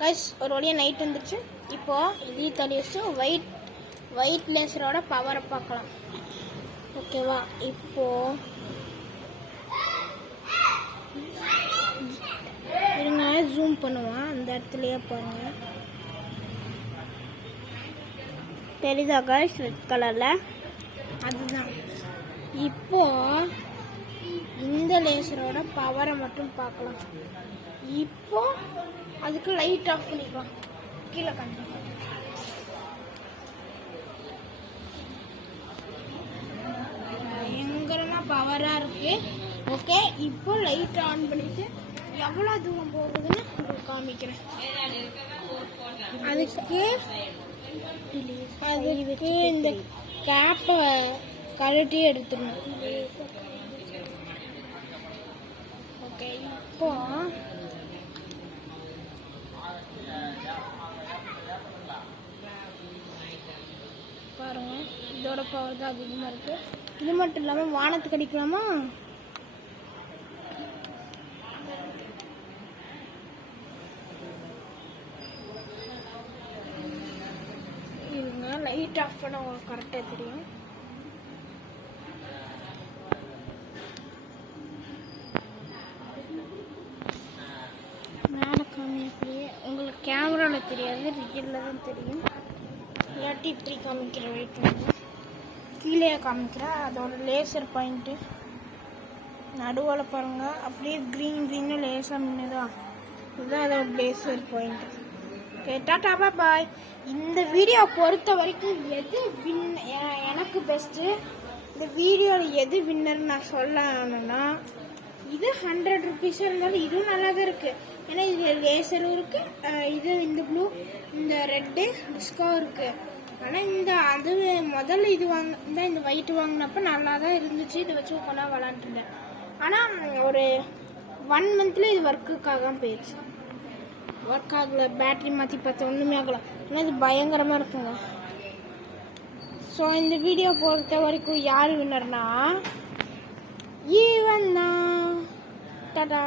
Guys ஒரு வழியாக night வந்துடுச்சு. இப்போது இது தள்ளி வச்சு ஒயிட் லேசரோட பவரை பார்க்கலாம். ஓகேவா? இப்போது இருங்க, ஜூம் பண்ணுவான். அந்த இடத்துலையே பாருங்க, தெரியுதா கைஸ்? ரெட் கலரில் அதுதான். இப்போ இந்த லேசரோட பவரை மட்டும் பார்க்கலாம். இப்போ அதுக்கு லைட் ஆஃப் பண்ணிக்கலாம். கீழே கண்டு பயங்கரமா பவரா இருக்கு. ஓகே, இப்போ லைட் ஆன் பண்ணிட்டு எவ்வளோ தூரம் போகுதுன்னு உங்களுக்கு காமிக்கிறேன். அதுக்கு இந்த கேப்பை கழட்டி எடுத்துடணும். ஓகே, இப்போ பாருங்க, இதோட பவர் தான் அதிகமாக இருக்கு. இது மட்டும் இல்லாமல் வானத்துக்கு அடிக்கலாமா? இருங்க, லைட் ஆஃப் பண்ண உங்களுக்கு கரெக்டாக தெரியும். மேலே காமிக்கலையே, உங்களுக்கு கேமராவில் தெரியாது, ரியலில் தான் தெரியும். இல்லாட்டி இப்படி காமிக்கிற வெயிட் கீழே காமிக்கிறேன். அதோட லேசர் பாயிண்ட்டு நடுவில் பாருங்கள், அப்படியே க்ரீன்னு லேசாக மின்னுதா, இதுதான் அதோட லேசர் பாயிண்ட்டு. ஓகே, டாடா பாய். இந்த வீடியோ பொறுத்த வரைக்கும் எது எனக்கு பெஸ்ட்டு, இந்த வீடியோவில் எது வின்னர்னு நான் சொல்லணும்னா, இது 100 rupees இருந்தாலும் இதுவும் நல்லா தான் இருக்குது. ஏன்னா இது லேசரும் இருக்குது, இது இந்த ப்ளூ இந்த ரெட்டு டிஸ்கோ இருக்குது. ஆனால் அது முதல்ல இது இந்த ஒயிட் வாங்கினப்போ நல்லா தான் இருந்துச்சு. இதை வச்சு உட்காந்து விளாண்டுருந்தேன். ஆனால் ஒரு 1 monthல இது ஒர்க்குக்காக போயிடுச்சு. ஒர்க் ஆகலை, பேட்ரி மாற்றி பார்த்தா ஒன்றுமே ஆகலை. ஆனால் இது பயங்கரமாக இருக்குங்க. ஸோ இந்த வீடியோ பொறுத்த வரைக்கும் யார் வின்னர்னா ஈவன் தான். டாடா.